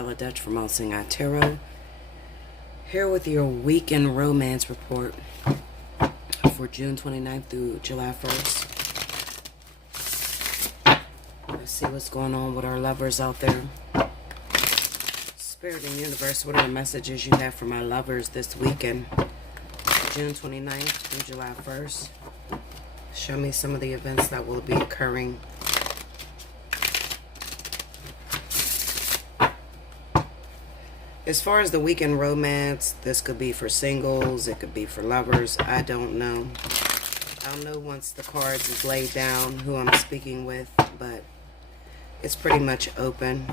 Dutch from Allseeingeyetarot, here with your weekend romance report for June 29th through July 1st. Let's see what's going on with our lovers out there. Spirit and universe, what are the messages you have for my lovers this weekend, June 29th through July 1st? Show me some of the events that will be occurring. As far as the weekend romance, this could be for singles, it could be for lovers, I don't know. I'll know once the cards is laid down who I'm speaking with, but it's pretty much open.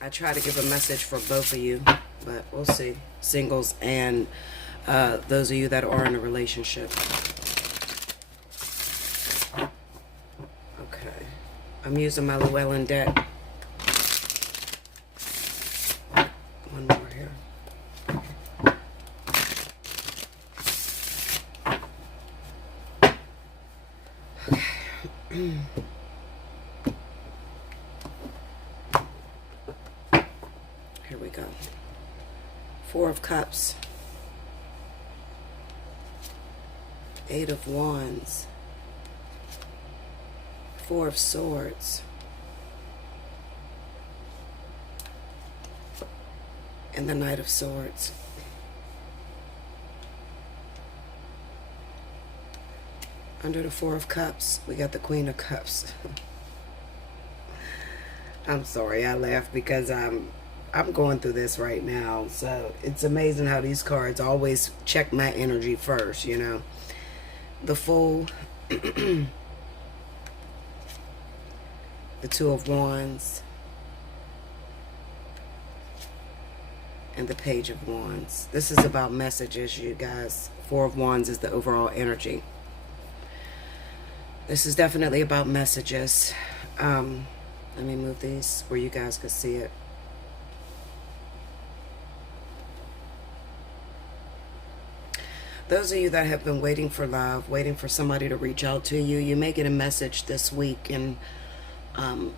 I try to give a message for both of you, but we'll see. Singles and those of you that are in a relationship. Okay. I'm using my Llewellyn deck. One more here. Okay. Here we go. Four of Cups. Eight of Wands. Four of Swords. And the Knight of Swords. Under the Four of Cups, we got the Queen of Cups. I'm sorry, I laugh because I'm going through this right now. So it's amazing how these cards always check my energy first, you know. The Fool. The Two of Wands. And the Page of Wands. This is about messages, you guys. Four of Wands is the overall energy. This is definitely about messages. Let me move these where you guys can see it. Those of you that have been waiting for love, waiting for somebody to reach out to you, you may get a message this week and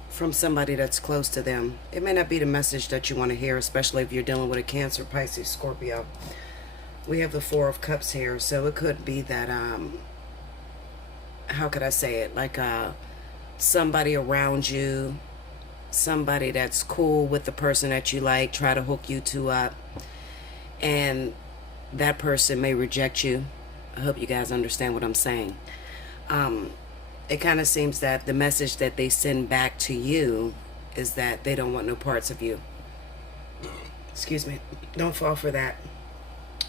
from somebody that's close to them. It may not be the message that you want to hear, especially if you're dealing with a Cancer, Pisces, Scorpio. We have the Four of Cups here, so it could be that, how could I say it? Like somebody around you, somebody that's cool with the person that you like, try to hook you two up, and that person may reject you. I hope you guys understand what I'm saying. It kind of seems that the message that they send back to you is that they don't want no parts of you. Excuse me. Don't fall for that.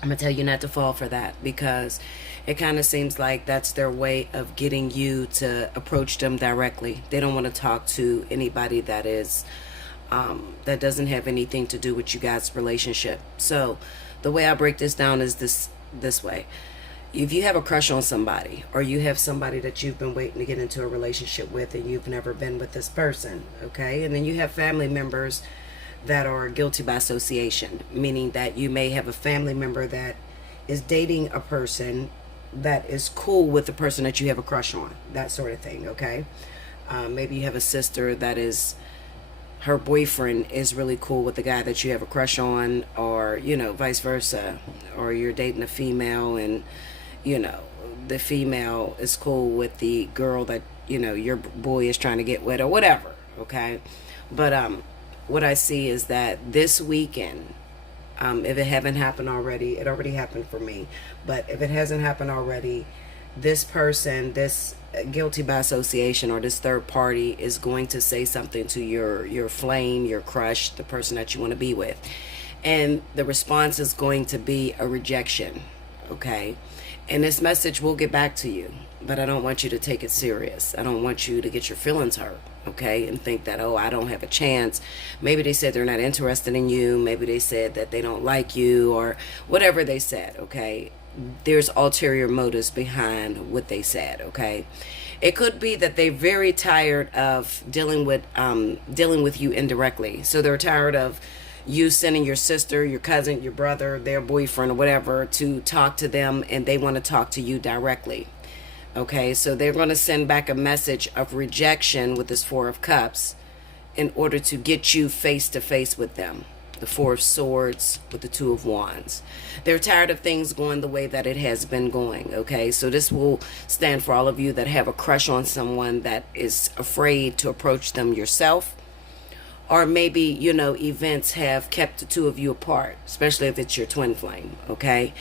I'm going to tell you not to fall for that, because it kind of seems like that's their way of getting you to approach them directly. They don't want to talk to anybody that is that doesn't have anything to do with you guys' relationship. So the way I break this down is this way. If you have a crush on somebody, or you have somebody that you've been waiting to get into a relationship with and you've never been with this person, okay? And then you have family members that are guilty by association, meaning that you may have a family member that is dating a person that is cool with the person that you have a crush on, that sort of thing, okay? Maybe you have a sister that is, her boyfriend is really cool with the guy that you have a crush on, or, you know, vice versa. Or you're dating a female and, you know, the female is cool with the girl that, you know, your boy is trying to get with, or whatever, okay? But what I see is that this weekend, if it haven't happened already, it already happened for me, but if it hasn't happened already, this person, this guilty by association, or this third party, is going to say something to your flame, your crush, the person that you want to be with, and the response is going to be a rejection, okay? And this message will get back to you, but I don't want you to take it serious. I don't want you to get your feelings hurt, okay? And think that, oh, I don't have a chance. Maybe they said they're not interested in you. Maybe they said that they don't like you, or whatever they said, okay? There's ulterior motives behind what they said, okay? It could be that they're very tired of dealing with you indirectly. So they're tired of you sending your sister, your cousin, your brother, their boyfriend, or whatever, to talk to them, and they want to talk to you directly. Okay, so they're going to send back a message of rejection with this Four of Cups. in order to get you face to face with them. The Four of Swords with the Two of Wands. They're tired of things going the way that it has been going, okay? So this will stand for all of you that have a crush on someone that is afraid to approach them yourself. Or maybe, you know, events have kept the two of you apart, especially if it's your twin flame, okay?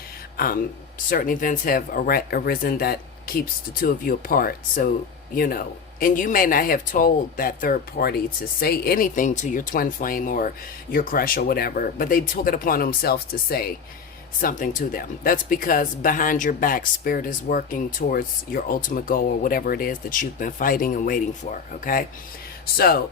Certain events have arisen that keeps the two of you apart. So, you know, and you may not have told that third party to say anything to your twin flame or your crush or whatever, but they took it upon themselves to say something to them. That's because behind your back, Spirit is working towards your ultimate goal or whatever it is that you've been fighting and waiting for, okay? So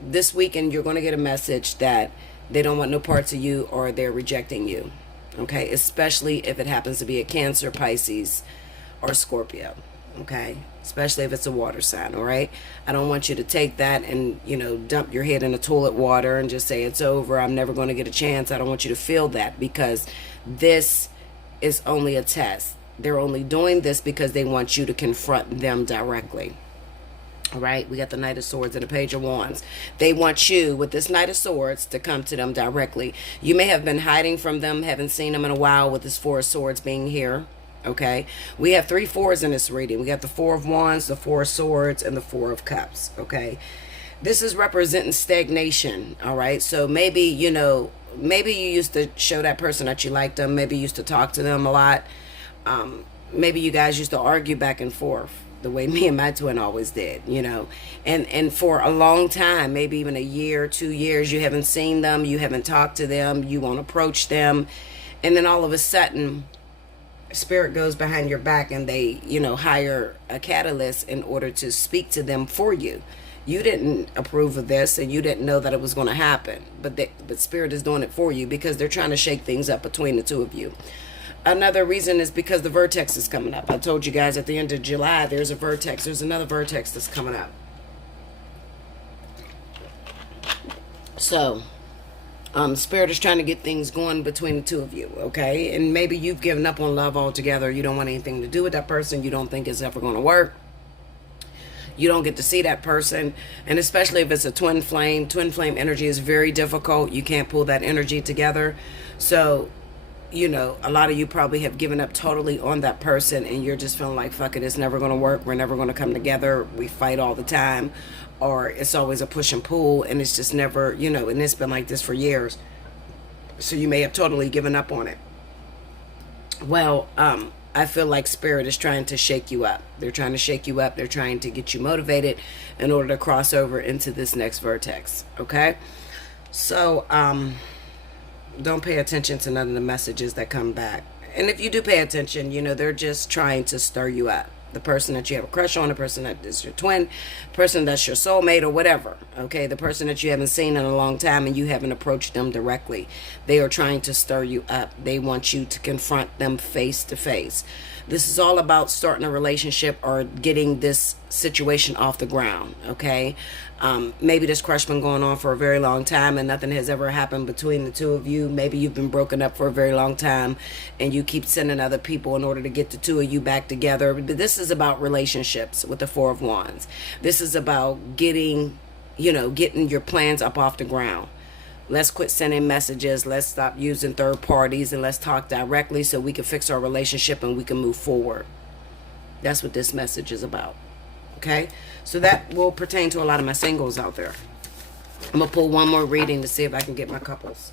this weekend, you're going to get a message that they don't want no parts of you or they're rejecting you, okay? Especially if it happens to be a Cancer, Pisces, or Scorpio, okay? Especially if it's a water sign, all right? I don't want you to take that and, you know, dump your head in the toilet water and just say it's over, I'm never going to get a chance. I don't want you to feel that, because this is only a test. They're only doing this because they want you to confront them directly. All right, we got the Knight of Swords and the Page of Wands. They want you, with this Knight of Swords, to come to them directly. You may have been hiding from them, haven't seen them in a while, with this Four of Swords being here. Okay, we have 3 fours in this reading. We got the Four of Wands, the Four of Swords, and the Four of Cups. Okay, this is representing stagnation. All right, so maybe, you know, maybe you used to show that person that you liked them. Maybe you used to talk to them a lot. Maybe you guys used to argue back and forth the way me and my twin always did, you know, and for a long time, maybe even a year, 2 years, you haven't seen them, you haven't talked to them, you won't approach them, and then all of a sudden, Spirit goes behind your back and they, you know, hire a catalyst in order to speak to them for you. You didn't approve of this and you didn't know that it was going to happen, but Spirit is doing it for you because they're trying to shake things up between the two of you. Another reason is because the vertex is coming up. I told you guys at the end of July, there's a vertex. There's another vertex that's coming up. So, Spirit is trying to get things going between the two of you, okay? And maybe you've given up on love altogether. You don't want anything to do with that person. You don't think it's ever going to work. You don't get to see that person. And especially if it's a twin flame energy is very difficult. You can't pull that energy together. So, you know, a lot of you probably have given up totally on that person and you're just feeling like, fuck it, it's never going to work. We're never going to come together. We fight all the time. Or it's always a push and pull and it's just never, you know, and it's been like this for years. So you may have totally given up on it. Well, I feel like Spirit is trying to shake you up. They're trying to shake you up. They're trying to get you motivated in order to cross over into this next vertex. Okay? So, don't pay attention to none of the messages that come back. And if you do pay attention, you know, they're just trying to stir you up. The person that you have a crush on, the person that is your twin, the person that's your soulmate or whatever, okay? The person that you haven't seen in a long time and you haven't approached them directly. They are trying to stir you up. They want you to confront them face to face. This is all about starting a relationship or getting this situation off the ground, okay? Maybe this crush been going on for a very long time and nothing has ever happened between the two of you. Maybe you've been broken up for a very long time and you keep sending other people in order to get the two of you back together. But this is about relationships with the Four of Wands. This is about getting, you know, getting your plans up off the ground. Let's quit sending messages. Let's stop using third parties and let's talk directly so we can fix our relationship and we can move forward. That's what this message is about. Okay? So that will pertain to a lot of my singles out there. I'm going to pull one more reading to see if I can get my couples.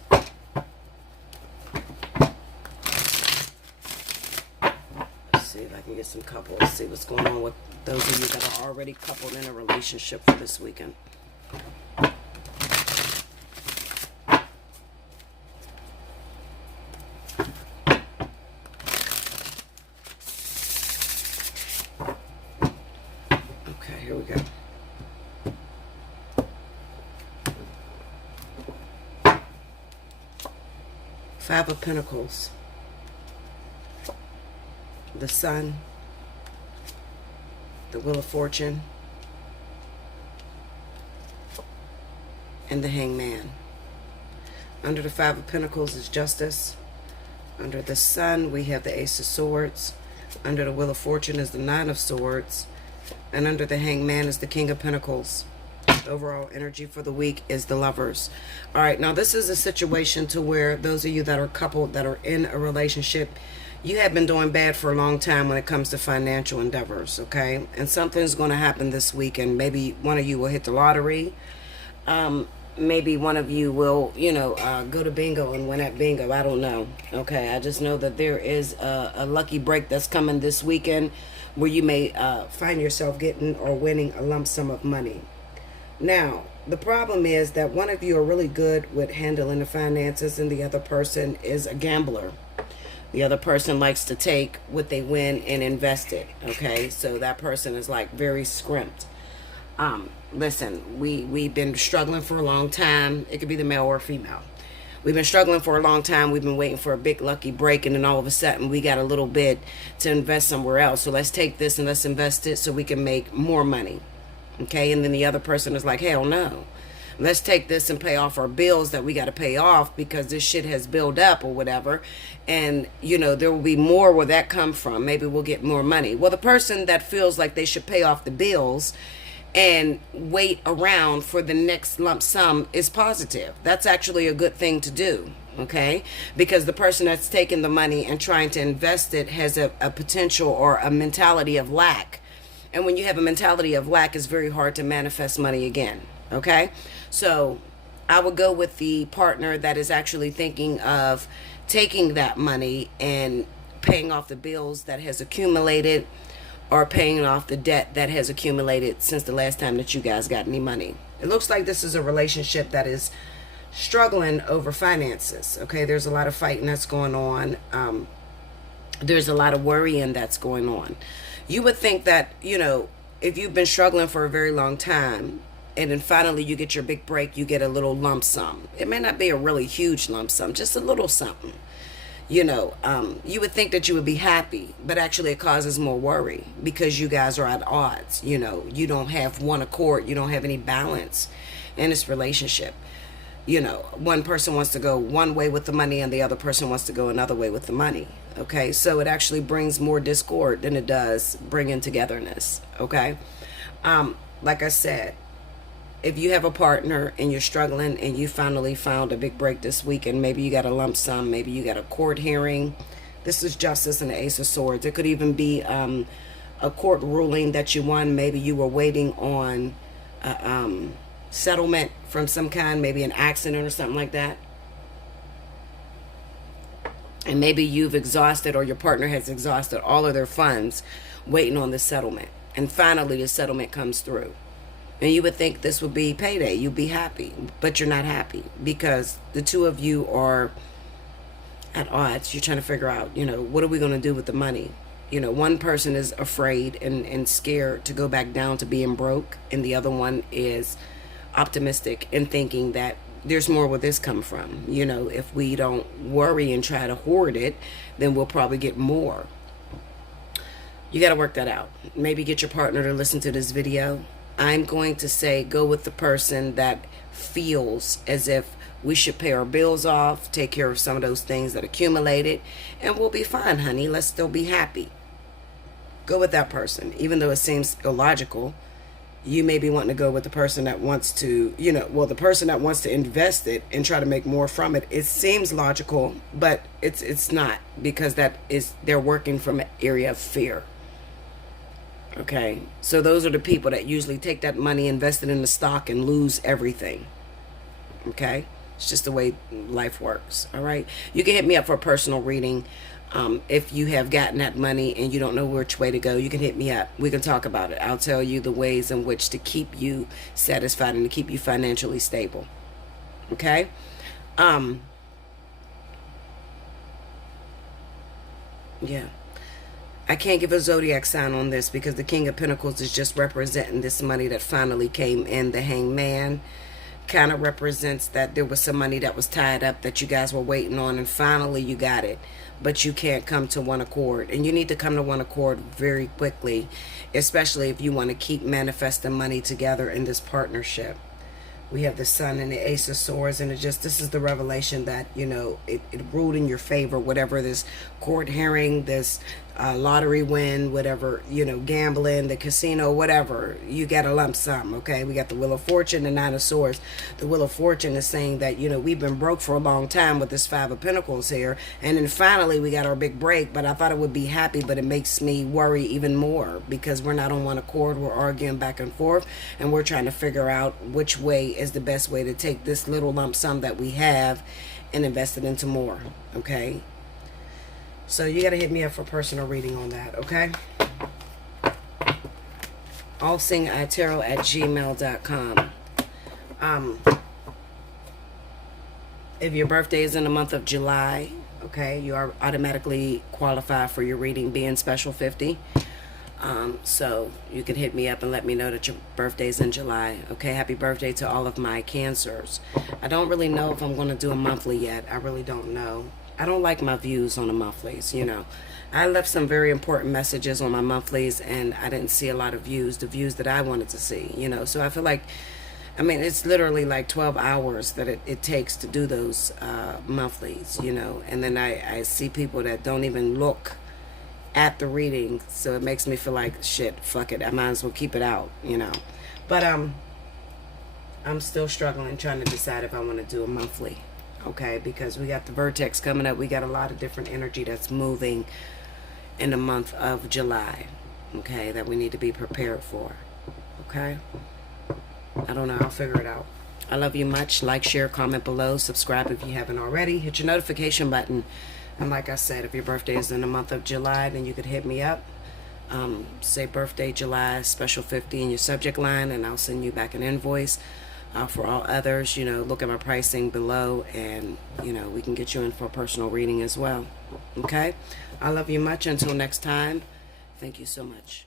Let's see if I can get some couples. See what's going on with those of you that are already coupled in a relationship for this weekend. Here we go. Five of Pentacles. The Sun. The Wheel of Fortune. And the Hangman. Under the Five of Pentacles is Justice. Under the Sun we have the Ace of Swords. Under the Wheel of Fortune is the Nine of Swords. And under the Hangman is the King of Pentacles. Overall energy for the week is the Lovers. All right, now this is a situation to where those of you that are coupled, that are in a relationship, you have been doing bad for a long time when it comes to financial endeavors, okay? And something's going to happen this week, and maybe one of you will hit the lottery. Maybe one of you will, go to bingo and win at bingo. I don't know, okay? I just know that there is a lucky break that's coming this weekend where you may find yourself getting or winning a lump sum of money. Now, the problem is that one of you are really good with handling the finances and the other person is a gambler. The other person likes to take what they win and invest it, okay? So that person is like very scrimped. Listen, we've been struggling for a long time. It could be the male or female. We've been struggling for a long time. We've been waiting for a big lucky break, and then all of a sudden we got a little bit to invest somewhere else. So let's take this and let's invest it so we can make more money, okay? And then the other person is like, hell no. Let's take this and pay off our bills that we got to pay off because this shit has built up or whatever. And, there will be more where that come from. Maybe we'll get more money. Well, the person that feels like they should pay off the bills and wait around for the next lump sum is positive. That's actually a good thing to do, okay? Because the person that's taking the money and trying to invest it has a potential or a mentality of lack. And when you have a mentality of lack, it's very hard to manifest money again. Okay, so I would go with the partner that is actually thinking of taking that money and paying off the bills that has accumulated or paying off the debt that has accumulated since the last time that you guys got any money. It looks like this is a relationship that is struggling over finances. Okay, there's a lot of fighting that's going on. There's a lot of worrying that's going on. You would think that, if you've been struggling for a very long time, and then finally you get your big break, you get a little lump sum. It may not be a really huge lump sum, just a little something. You would think that you would be happy, but actually it causes more worry because you guys are at odds. You don't have one accord. You don't have any balance in this relationship. One person wants to go one way with the money and the other person wants to go another way with the money. Okay, so it actually brings more discord than it does bringing togetherness. Okay, like I said, if you have a partner and you're struggling and you finally found a big break this week and maybe you got a lump sum, maybe you got a court hearing. This is Justice and the Ace of Swords. It could even be a court ruling that you won. Maybe you were waiting on a settlement from some kind, maybe an accident or something like that. And maybe you've exhausted or your partner has exhausted all of their funds waiting on the settlement. And finally the settlement comes through. And you would think this would be payday. You'd be happy. But you're not happy because the two of you are at odds. You're trying to figure out, what are we going to do with the money? One person is afraid and scared to go back down to being broke. And the other one is optimistic and thinking that there's more where this come from. If we don't worry and try to hoard it, then we'll probably get more. You got to work that out. Maybe get your partner to listen to this video. I'm going to say go with the person that feels as if we should pay our bills off, take care of some of those things that accumulated, and we'll be fine, honey. Let's still be happy. Go with that person. Even though it seems illogical, you may be wanting to go with the person that wants to, the person that wants to invest it and try to make more from it. It seems logical, but it's not, because they're working from an area of fear. Okay, so those are the people that usually take that money, invest it in the stock, and lose everything. Okay, it's just the way life works. All right, you can hit me up for a personal reading. If you have gotten that money and you don't know which way to go, you can hit me up. We can talk about it. I'll tell you the ways in which to keep you satisfied and to keep you financially stable. Okay. Yeah. I can't give a zodiac sign on this because the King of Pentacles is just representing this money that finally came in. The Hangman kind of represents that there was some money that was tied up that you guys were waiting on, and finally you got it. But you can't come to one accord. And you need to come to one accord very quickly, especially if you want to keep manifesting money together in this partnership. We have the Sun and the Ace of Swords, and this is the revelation that, it ruled in your favor, whatever this court hearing, this lottery win, whatever, gambling, the casino, whatever, you get a lump sum. Okay, we got the Wheel of Fortune, the Nine of Swords. The Wheel of Fortune is saying that we've been broke for a long time with this Five of Pentacles here, and then finally we got our big break. But I thought it would be happy, but it makes me worry even more because we're not on one accord. We're arguing back and forth, and we're trying to figure out which way is the best way to take this little lump sum that we have and invest it into more. Okay, so you got to hit me up for personal reading on that. Okay, Allseeingeyetarot@gmail.com. If your birthday is in the month of July, okay, you are automatically qualified for your reading being special 50. So you can hit me up and let me know that your birthday is in July. Okay, happy birthday to all of my Cancers. I don't really know if I'm going to do a monthly yet. I really don't know. I don't like my views on the monthlies, I left some very important messages on my monthlies, and I didn't see a lot of views, the views that I wanted to see, So I feel like, it's literally like 12 hours that it takes to do those monthlies, And then I see people that don't even look at the reading, so it makes me feel like, shit, fuck it, I might as well keep it out, But I'm still struggling, trying to decide if I want to do a monthly. Okay, because we got the vertex coming up. We got a lot of different energy that's moving in the month of July, okay, that we need to be prepared for. Okay, I don't know, I'll figure it out. I love you much. Like, share, comment below, subscribe if you haven't already, hit your notification button. And like I said, if your birthday is in the month of July, then you could hit me up, say birthday July special 50 in your subject line, and I'll send you back an invoice. For all others, look at my pricing below, and we can get you in for a personal reading as well. Okay, I love you much. Until next time, thank you so much.